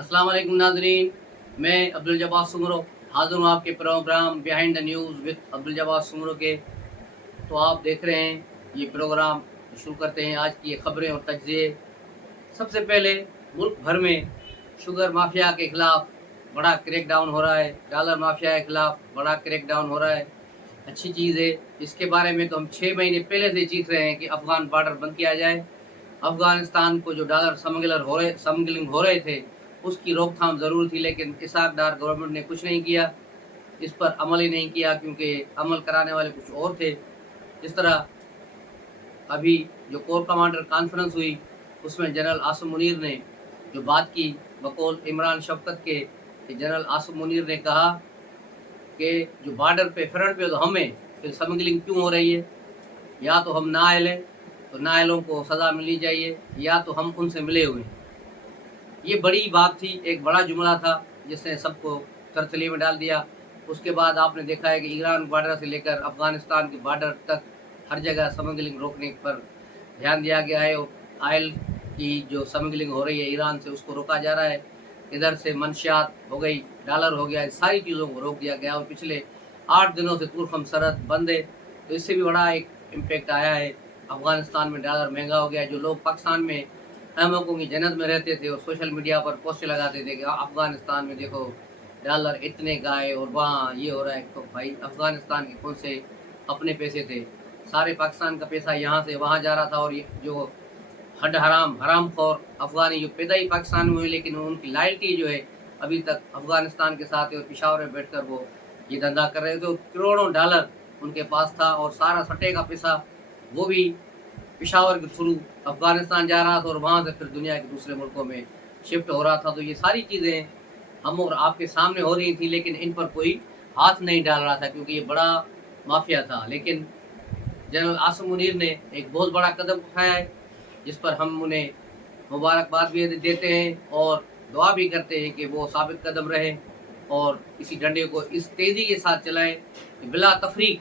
अस्सलाम वालेकुम नाजरीन, मैं अब्दुल जब्बार सुमरो हाज़िर हूँ आपके programme behind the news with Abdul Jabbar Soomro के। तो आप देख रहे हैं ये प्रोग्राम। शुरू करते हैं आज की खबरें और तज्ज़िये। सबसे पहले मुल्क भर में शुगर माफिया के खिलाफ बड़ा क्रैकडाउन हो रहा है, डॉलर माफिया के खिलाफ बड़ा क्रैकडाउन हो रहा है। अच्छी चीज़ है। इसके बारे में तो हम 6 महीने पहले से चीख रहे हैं कि अफ़गान बॉर्डर बंद किया जाए। अफ़गानिस्तान को जो डॉलर स्मगलिंग हो रहे थे उसकी रोकथाम ज़रूर थी, लेकिन इसाकदार गवर्नमेंट ने कुछ नहीं किया, इस पर अमल ही नहीं किया, क्योंकि अमल कराने वाले कुछ और थे। जिस तरह अभी जो कोर कमांडर कॉन्फ्रेंस हुई उसमें जनरल आसिम मुनीर ने जो बात की बकौल इमरान शफकत के, जनरल आसिम मुनीर ने कहा कि जो बॉर्डर पे फ्रंट पे तो हमें फिर स्मगलिंग क्यों हो रही है, या तो हम नाअहल हैं तो नाअहलों को सज़ा मिलनी चाहिए, या तो हम उनसे मिले हुए हैं। ये बड़ी बात थी, एक बड़ा जुमला था जिसने सबको तरतली में डाल दिया। उसके बाद आपने देखा है कि ईरान बॉर्डर से लेकर अफ़गानिस्तान के बॉर्डर तक हर जगह स्मगलिंग रोकने पर ध्यान दिया गया है, और आयल की जो स्मगलिंग हो रही है ईरान से उसको रोका जा रहा है। इधर से मंशियात हो गई, डॉलर हो गया, सारी चीज़ों को रोक दिया गया। और पिछले 8 दिनों से तुर्कम सरहद बंद है, तो इससे भी बड़ा एक इम्पेक्ट आया है। अफ़गानिस्तान में डॉलर महंगा हो गया। जो लोग पाकिस्तान में अहमकों की जन्नत में रहते थे और सोशल मीडिया पर पोस्ट लगाते थे कि अफ़गानिस्तान में देखो डॉलर इतने का है और वहाँ ये हो रहा है, तो भाई अफ़गानिस्तान के कौन से अपने पैसे थे? सारे पाकिस्तान का पैसा यहाँ से वहाँ जा रहा था। और ये जो हड हराम खौर अफ़गानी जो पैदा ही पाकिस्तान में हुए, लेकिन उनकी लॉयल्टी जो है अभी तक अफ़गानिस्तान के साथ है, और पेशावर में बैठकर वो ये धंधा कर रहे थे। तो करोड़ों डॉलर उनके पास था, और सारा सट्टे का पैसा वो भी पेशावर के थ्रू अफ़गानिस्तान जा रहा था, और वहाँ से फिर दुनिया के दूसरे मुल्कों में शिफ्ट हो रहा था। तो ये सारी चीज़ें हम और आपके सामने हो रही थी, लेकिन इन पर कोई हाथ नहीं डाल रहा था, क्योंकि ये बड़ा माफिया था। लेकिन जनरल आसिम मुनीर ने एक बहुत बड़ा कदम उठाया है, जिस पर हम उन्हें मुबारकबाद भी देते हैं और दुआ भी करते हैं कि वो साबित कदम रहे और इसी डंडे को इस तेज़ी के साथ चलाएं कि बिला तफरीक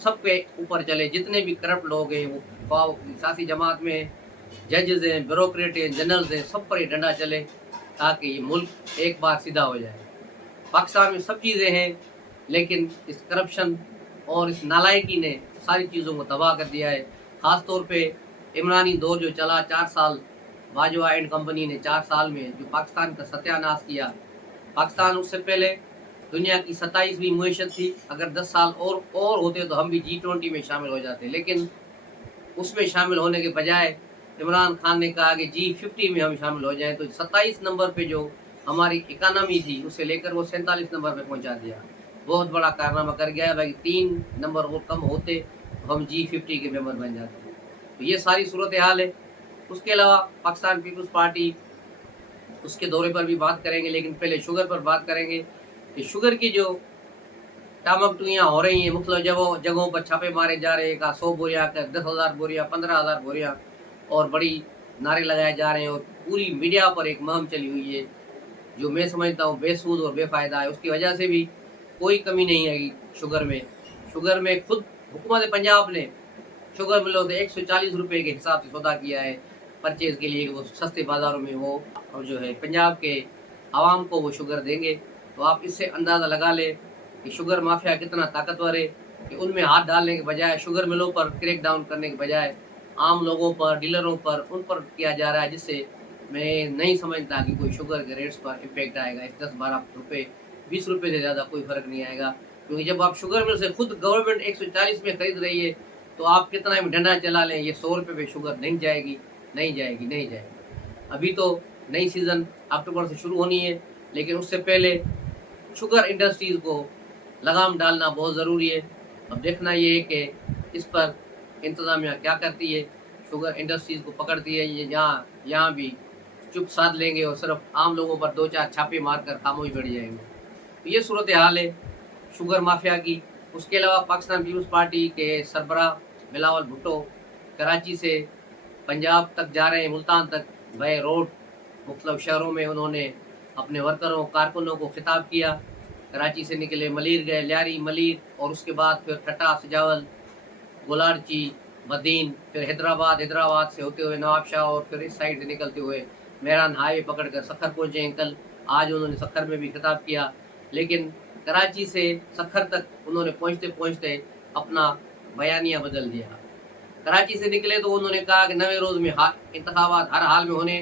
सबके ऊपर चले। जितने भी करप्ट लोग हैं, वो सियासी जमात में जजेस हैं, ब्यूरोक्रेट हैं, जनरल्स हैं, सब पर ये डंडा चले, ताकि ये मुल्क एक बार सीधा हो जाए। पाकिस्तान में सब चीज़ें हैं, लेकिन इस करप्शन और इस नालायकी ने सारी चीज़ों को तबाह कर दिया है। ख़ास तौर पे इमरानी दौर जो चला 4 साल, बाजवा एंड कंपनी ने 4 साल में जो पाकिस्तान का सत्यानाश किया। पाकिस्तान उससे पहले दुनिया की 27वीं मुईशत थी। अगर 10 साल और होते तो हम भी G20 में शामिल हो जाते, लेकिन उसमें शामिल होने के बजाय इमरान खान ने कहा कि G50 में हम शामिल हो जाएं। तो 27 नंबर पे जो हमारी इकानमी थी उसे लेकर वो 47 नंबर पे पहुंचा दिया। बहुत बड़ा कारनामा कर गया है भाई। 3 नंबर और कम होते तो हम G50 के मेंबर बन जाते। तो ये सारी सूरत हाल है। उसके अलावा पाकिस्तान पीपल्स पार्टी, उसके दौरे पर भी बात करेंगे, लेकिन पहले शुगर पर बात करेंगे कि शुगर की जो टामकटुइयाँ हो रही हैं, मुख्तलिफ जगहों पर छापे मारे जा रहे हैं, का 100 बोरियाँ, का 10,000 बोरियाँ, 15,000 बोरियाँ, और बड़ी नारे लगाए जा रहे हैं, और पूरी मीडिया पर एक मुहिम चली हुई है जो मैं समझता हूँ बेसूद और बेफ़ायदा है। उसकी वजह से भी कोई कमी नहीं आई शुगर में। शुगर में खुद हुकूमत पंजाब ने शुगर मिलों से 140 रुपये के हिसाब से सौदा किया है परचेज़ के लिए, कि वो सस्ते बाज़ारों में वो और जो है पंजाब के आवाम को वो शुगर देंगे। तो आप इससे अंदाज़ा लगा लें कि शुगर माफिया कितना ताकतवर है, कि उनमें हाथ डालने के बजाय, शुगर मिलों पर क्रैक डाउन करने के बजाय आम लोगों पर, डीलरों पर, उन पर किया जा रहा है, जिससे मैं नहीं समझता कि कोई शुगर के रेट्स पर इम्पैक्ट आएगा। इस 10-12 रुपये, 20 रुपये से ज़्यादा कोई फ़र्क नहीं आएगा, क्योंकि जब आप शुगर मिल से खुद गवर्नमेंट 140 में खरीद रही है, तो आप कितना भी डंडा चला लें, ये 100 रुपये पे शुगर नहीं जाएगी, नहीं जाएगी, नहीं जाएगी। अभी तो नई सीज़न अक्टूबर से शुरू होनी है, लेकिन उससे पहले शुगर इंडस्ट्रीज़ को लगाम डालना बहुत ज़रूरी है। अब देखना ये है कि इस पर इंतज़ामिया क्या करती है। शुगर इंडस्ट्रीज़ को पकड़ती है, ये यहाँ भी चुप साध लेंगे और सिर्फ आम लोगों पर 2-4 छापे मारकर खामोश बैठ जाएंगे। तो ये सूरत हाल है शुगर माफिया की। उसके अलावा पाकिस्तान पीपल्स पार्टी के सरबराह बिलावल भुट्टो कराची से पंजाब तक जा रहे हैं, मुल्तान तक बाय रोड मुख्तलिफ शहरों में उन्होंने अपने वर्करों, कारकुनों को खिताब किया। कराची से निकले मलीर गए, लियारी, मलीर, और उसके बाद फिर ठट्टा, सजावल, गोलारची, बदीन, फिर हैदराबाद से होते हुए नवाबशाह, और फिर इस साइड से निकलते हुए मेहरान हाईवे पकड़कर सखर पहुंचे हैं कल। आज उन्होंने सखर में भी खिताब किया, लेकिन कराची से सखर तक उन्होंने पहुंचते पहुंचते अपना बयानिया बदल दिया। कराची से निकले तो उन्होंने कहा कि नवे रोज़ में इंतखाबात हर हाल में होने,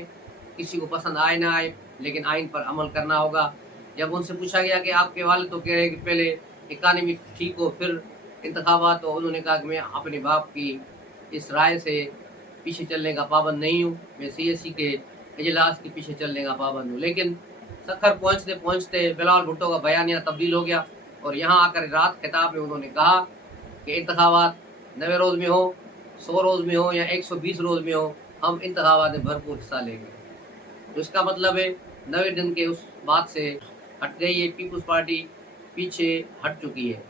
किसी को पसंद आए ना आए, लेकिन आइन पर अमल करना होगा। जब उनसे पूछा गया कि आपके वालिद तो कह रहे हैं कि पहले इकानमी ठीक हो फिर इंतखाबात, तो उन्होंने कहा कि मैं अपने बाप की इस राय से पीछे चलने का पाबंद नहीं हूँ, मैं CSE के इजलास के पीछे चलने का पाबंद हूँ। लेकिन सखर पहुँचते पहुँचते बिलावल भुट्टो का बयानिया तब्दील हो गया और यहाँ आकर रात खिताब में उन्होंने कहा कि इंतखाबात 90 रोज़ में हो, 100 रोज़ में हो या 120 रोज़ में हो, हम इंतखाबात में भरपूर हिस्सा लेंगे। तो इसका मतलब है 90 दिन के उस बात से हट गई है पीपल्स पार्टी, पीछे हट चुकी है।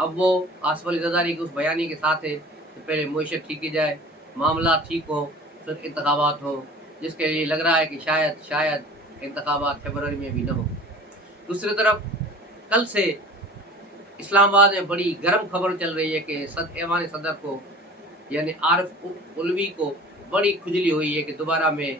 अब वो आसिफ अली ज़रदारी के उस बयानी के साथ है कि पहले मुईशत ठीक की जाए, मामला ठीक हो, फिर इंतखाबात हो, जिसके लिए लग रहा है कि शायद इंतखाबात फरवरी में भी न हो। दूसरी तरफ कल से इस्लामाबाद में बड़ी गर्म खबर चल रही है कि ऐवान सदर को यानी आरिफ उलवी को बड़ी खुजली हुई है कि दोबारा मैं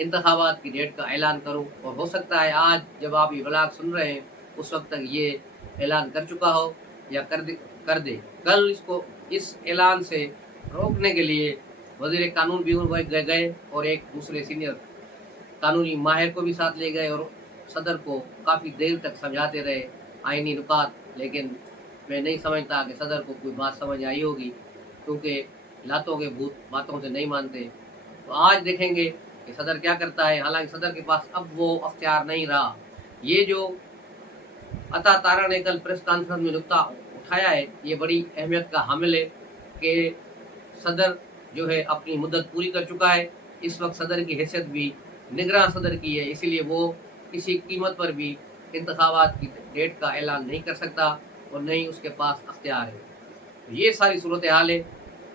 इंतखाबात की डेट का ऐलान करूं, और हो सकता है आज जब आप ये ब्लॉग सुन रहे हैं उस वक्त तक ये ऐलान कर चुका हो या कर दे। कल इसको इस ऐलान से रोकने के लिए वज़ीर कानून भी गए और एक दूसरे सीनियर कानूनी माहिर को भी साथ ले गए और सदर को काफ़ी देर तक समझाते रहे आईनी नुकात, लेकिन मैं नहीं समझता कि सदर को कोई बात समझ आई होगी, क्योंकि लातों के भूत बातों से नहीं मानते। तो आज देखेंगे कि सदर क्या करता है। हालांकि सदर के पास अब वो अख्तियार नहीं रहा। ये जो अता तारा ने कल प्रेस कॉन्फ्रेंस में नुक्ता उठाया है, ये बड़ी अहमियत का हामिल है कि सदर जो है अपनी मुद्दत पूरी कर चुका है। इस वक्त सदर की हैसियत भी निगरान सदर की है, इसीलिए वो किसी कीमत पर भी इंतखाबात की डेट का ऐलान नहीं कर सकता और नहीं उसके पास अख्तियार है। तो ये सारी सूरत हाल है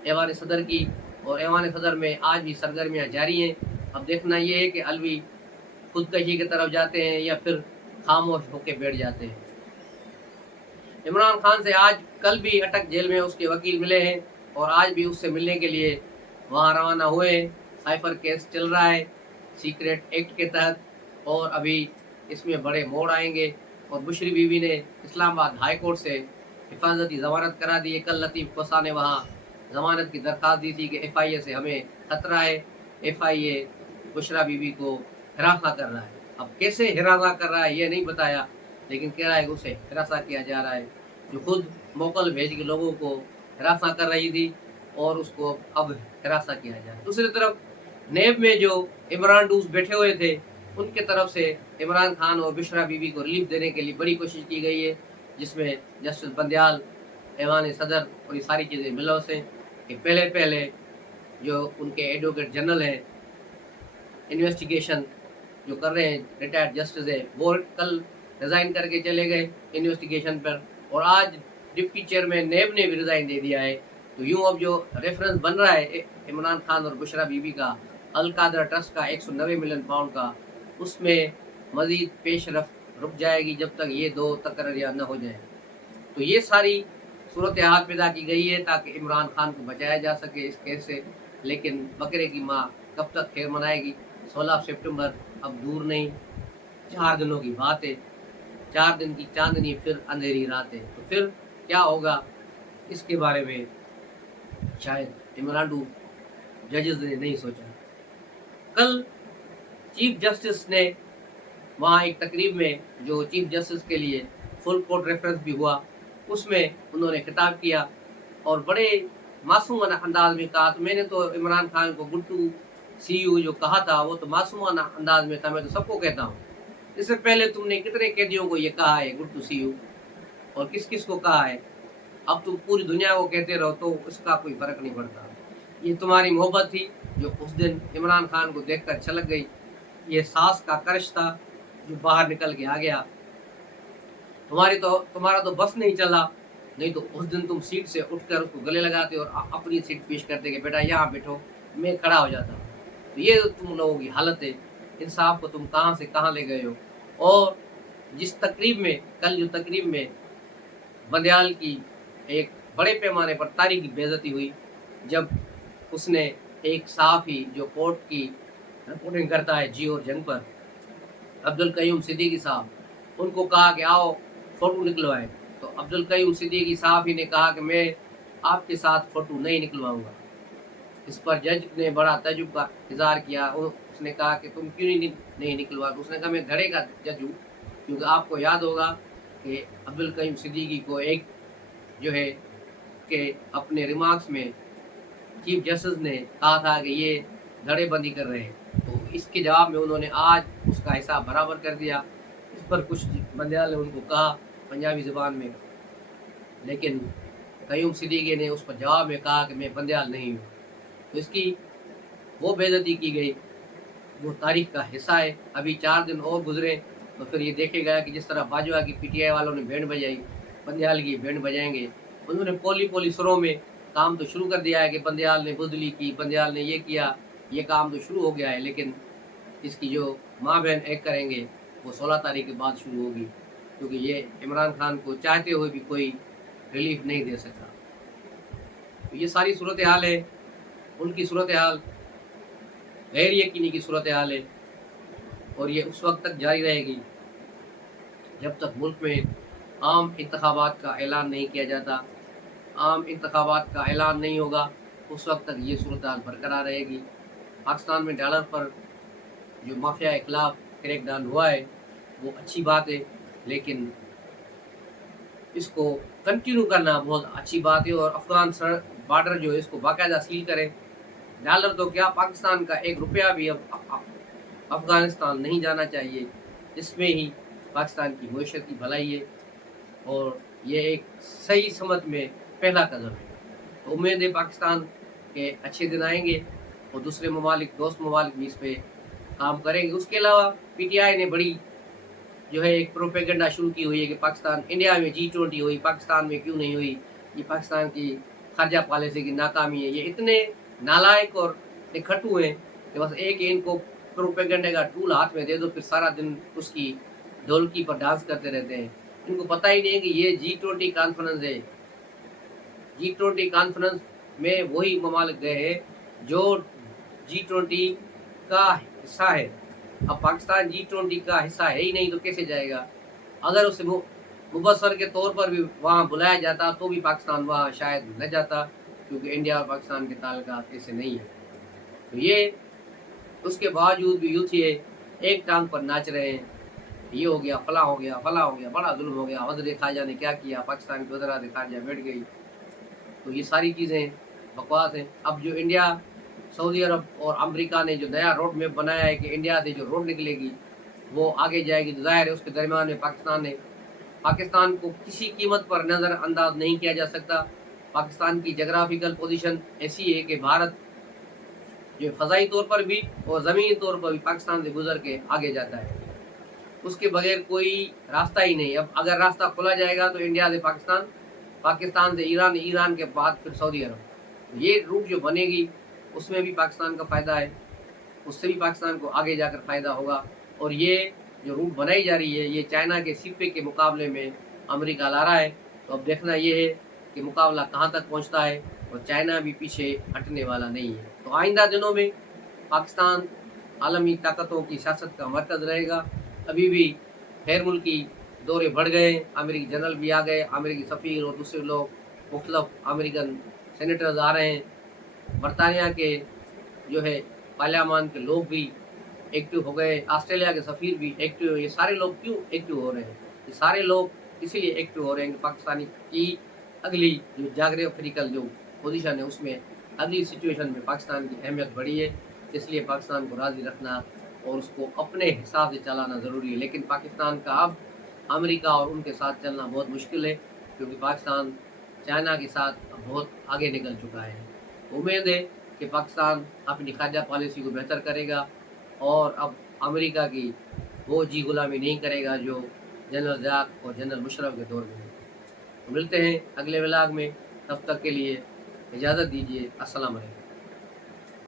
ऐवान सदर की, और ऐवान सदर में आज भी सरगर्मियाँ जारी हैं। अब देखना ये है कि अलवी खुदकशी की तरफ जाते हैं या फिर खामोश होकर बैठ जाते हैं। इमरान खान से आज कल भी अटक जेल में उसके वकील मिले हैं और आज भी उससे मिलने के लिए वहाँ रवाना हुए हैं। साइफर केस चल रहा है सीक्रेट एक्ट के तहत, और अभी इसमें बड़े मोड़ आएंगे। और बुशरी बीवी ने इस्लामाबाद हाई कोर्ट से हिफाजती ज़मानत करा दी है। कल लतीफ़ कोसा ने वहाँ ज़मानत की दरख्वास्त दी थी कि FIA से हमें खतरा है, FIA बुशरा बीवी को हिरासा कर रहा है। अब कैसे हिरासा कर रहा है ये नहीं बताया, लेकिन कह रहा है कि उसे हिरासा किया जा रहा है, जो खुद मोकल भेज के लोगों को हिरासा कर रही थी और उसको अब हिरासा किया जाए। दूसरी तरफ नेब में जो इमरान डूस बैठे हुए थे उनके तरफ से इमरान खान और बुशरा बीवी को रिलीफ देने के लिए बड़ी कोशिश की गई है, जिसमें जस्टिस बंदयाल, ऐवान सदर और ये सारी चीज़ें मिलौस हैं कि पहले जो उनके एडवोकेट जनरल हैं इन्वेस्टिगेशन जो कर रहे हैं, रिटायर्ड जस्टिस है, वो कल रिज़ाइन करके चले गए इन्वेस्टिगेशन पर, और आज डिप्टी चेयरमैन नेब ने भी रिज़ाइन दे दिया है। तो यूँ अब जो रेफरेंस बन रहा है इमरान खान और बुशरा बीवी का अलकादरा ट्रस्ट का 190 मिलियन पाउंड का, उसमें मज़ीद पेशरफ रुक जाएगी जब तक ये दो तकरारियाँ न हो जाए। तो ये सारी सूरत हाल पैदा की गई है ताकि इमरान खान को बचाया जा सके इस केस से। लेकिन बकरे की माँ कब तक खैर मनाएगी? 16 सितंबर अब दूर नहीं, 4 दिनों की बात है। 4 दिन की चांदनी फिर अंधेरी रात है। तो फिर क्या होगा इसके बारे में शायद इमरान जजेस ने नहीं सोचा। कल चीफ जस्टिस ने वहाँ एक तकरीब में जो चीफ जस्टिस के लिए फुल कोर्ट रेफरेंस भी हुआ, उसमें उन्होंने खिताब किया और बड़े मासूमाना अंदाज में कहा। तो मैंने तो इमरान खान को गुट्टू CU जो कहा था वो तो मासूमाना अंदाज में था, मैं तो सबको कहता हूँ। इससे पहले तुमने कितने कैदियों को ये कहा है गुट्टू CU, और किस किस को कहा है? अब तुम पूरी दुनिया को कहते रहो तो उसका कोई फ़र्क नहीं पड़ता। ये तुम्हारी मोहब्बत थी जो उस दिन इमरान खान को देखकर छलक गई, ये सांस का कर्श था जो बाहर निकल के आ गया। तुम्हारा तो बस नहीं चला, नहीं तो उस दिन तुम सीट से उठकर उसको गले लगाते और अपनी सीट पेश करते कि बेटा यहाँ बैठो, मैं खड़ा हो जाता। तो ये तुम लोगों की हालत है, इंसाफ को तुम कहाँ से कहाँ ले गए हो। और जिस तकरीब में कल जो तकरीब में बंदयाल की एक बड़े पैमाने पर तारीख की बेइज्जती हुई, जब उसने एक सहाफ़ी जो कोर्ट की रिपोर्टिंग करता है जी और जंग पर, अब्दुल कयूम सिद्दीकी साहब, उनको कहा कि आओ फ़ोटो निकलवाएं, तो अब्दुल कयूम सिद्दीकी साहब ही ने कहा कि मैं आपके साथ फ़ोटो नहीं निकलवाऊंगा। इस पर जज ने बड़ा तजुब का इजहार किया। उसने कहा कि तुम क्यों नहीं निकलवा। उसने कहा मैं धड़े का जज हूँ, क्योंकि आपको याद होगा कि अब्दुल कयूम सिद्दीकी को एक जो है कि अपने रिमार्क्स में चीफ जस्टिस ने कहा था कि ये धड़ेबंदी कर रहे हैं, तो इसके जवाब में उन्होंने आज उसका हिसाब बराबर कर दिया। इस पर कुछ बंदयाल ने उनको कहा पंजाबी ज़बान में, लेकिन कयूम सिद्दीकी ने उस पर जवाब में कहा कि मैं बंदयाल नहीं हूँ। तो इसकी वो बेइज्जती की गई, वो तारीख का हिस्सा है। अभी 4 दिन और गुजरे तो फिर ये देखेगा कि जिस तरह बाजवा की पीटीआई वालों ने बैंड बजाई, बंदयाल की बैंड बजाएंगे। उन्होंने पोली पोली सुरों में काम तो शुरू कर दिया है कि बंदयाल ने बुजली की, बंदयाल ने ये किया, ये काम तो शुरू हो गया है, लेकिन इसकी जो माँ बहन एक करेंगे वो 16 तारीख के बाद शुरू होगी, क्योंकि ये इमरान खान को चाहते हुए भी कोई रिलीफ नहीं दे सकता। तो ये सारी सूरत हाल है, उनकी सूरत हाल गैर यकीनी की सूरत हाल है, और ये उस वक्त तक जारी रहेगी जब तक मुल्क में आम इंतखाबात का ऐलान नहीं किया जाता। आम इंतखाबात का ऐलान नहीं होगा उस वक्त तक ये सूरत हाल बरकरार रहेगी। पाकिस्तान में डॉलर पर जो माफिया के खिलाफ क्रैकडाउन हुआ है वो अच्छी बात है, लेकिन इसको कंटिन्यू करना बहुत अच्छी बात है, और अफगान बॉर्डर जो है इसको बाकायदा सील करें। डॉलर तो क्या, पाकिस्तान का 1 रुपया भी अब अफ़गानिस्तान नहीं जाना चाहिए। इसमें ही पाकिस्तान की मईशत की भलाई है, और ये एक सही समत में पहला कदम है। तो उम्मीद है पाकिस्तान के अच्छे दिन आएंगे और दूसरे ममालिक, दोस्त ममालिक भी इस पर काम करेंगे। उसके अलावा पीटीआई ने बड़ी जो है एक प्रोपेगेंडा शुरू की हुई है कि पाकिस्तान इंडिया में G20 हुई, पाकिस्तान में क्यों नहीं हुई, ये पाकिस्तान की खारजा पॉलिसी की नाकामी है। ये इतने नालायक और निखट्टू हैं कि बस एक इनको प्रोपेगेंडा का टूल हाथ में दे दो, फिर सारा दिन उसकी ढोलकी पर डांस करते रहते हैं। इनको पता ही नहीं है कि ये G20 कॉन्फ्रेंस है। G20 कॉन्फ्रेंस में वही ममालिक गए हैं जो G20 का हिस्सा है। अब पाकिस्तान G20 का हिस्सा है ही नहीं तो कैसे जाएगा। अगर उसे मुबस्सर के तौर पर भी वहाँ बुलाया जाता तो भी पाकिस्तान वहाँ शायद न जाता, क्योंकि इंडिया और पाकिस्तान के ताल्लुकात ऐसे नहीं है। तो ये उसके बावजूद भी यूथ ये एक टांग पर नाच रहे हैं, ये हो गया, फला हो गया, फला हो गया, बड़ा जुल्म हो गया, वज़ीर ख़ारजा ने क्या किया, पाकिस्तान की वज़ीर ख़ारजा बैठ गई। तो ये सारी चीज़ें बकवास हैं। अब जो इंडिया, सऊदी अरब और अमेरिका ने जो नया रोड मैप बनाया है कि इंडिया से जो रोड निकलेगी वो आगे जाएगी, तो ज़ाहिर है उसके दरमियान में पाकिस्तान को किसी कीमत पर नज़रअंदाज नहीं किया जा सकता। पाकिस्तान की जोग्राफिकल पोजीशन ऐसी है कि भारत जो फ़ज़ाई तौर पर भी और ज़मीनी तौर पर भी पाकिस्तान से गुजर के आगे जाता है, उसके बगैर कोई रास्ता ही नहीं। अब अगर रास्ता खोला जाएगा तो इंडिया से पाकिस्तान, पाकिस्तान से ईरान, ईरान के बाद फिर सऊदी अरब। ये रूट जो बनेगी उसमें भी पाकिस्तान का फ़ायदा है, उससे भी पाकिस्तान को आगे जाकर फ़ायदा होगा। और ये जो रूट बनाई जा रही है ये चाइना के सिक्के के मुकाबले में अमेरिका ला रहा है। तो अब देखना ये है कि मुकाबला कहाँ तक पहुँचता है, और चाइना भी पीछे हटने वाला नहीं है। तो आइंदा दिनों में पाकिस्तान आलमी ताकतों की सियासत का मरकज़ रहेगा। अभी भी गैर मुल्की दौरे बढ़ गए, अमेरिकी जनरल भी आ गए, अमेरिकी सफ़ीर और दूसरे लोग, मुख्तलिफ अमेरिकन सेनेटर्स आ रहे हैं, बरतानिया के जो है पार्लियामान के लोग भी एक्टिव हो गए, ऑस्ट्रेलिया के सफ़ीर भी एक्टिव। ये सारे लोग क्यों एक्टिव हो रहे हैं? ये सारे लोग इसीलिए एक्टिव हो रहे हैं कि पाकिस्तानी की अगली जो जाग्राफिकल जो पोजीशन है उसमें अगली सिचुएशन में पाकिस्तान की अहमियत बढ़ी है। इसलिए पाकिस्तान को राज़ी रखना और उसको अपने हिसाब से चलाना ज़रूरी है। लेकिन पाकिस्तान का अब अमेरिका और उनके साथ चलना बहुत मुश्किल है, क्योंकि पाकिस्तान चाइना के साथ अब बहुत आगे निकल चुका है। उम्मीद है कि पाकिस्तान अपनी खारजा पॉलिसी को बेहतर करेगा और अब अमेरिका की वो जी गुलामी नहीं करेगा जो जनरल ज़ियाद और जनरल मुशर्रफ के दौर में है। तो मिलते हैं अगले व्लॉग में, तब तक के लिए इजाज़त दीजिए। अस्सलाम वालेकुम।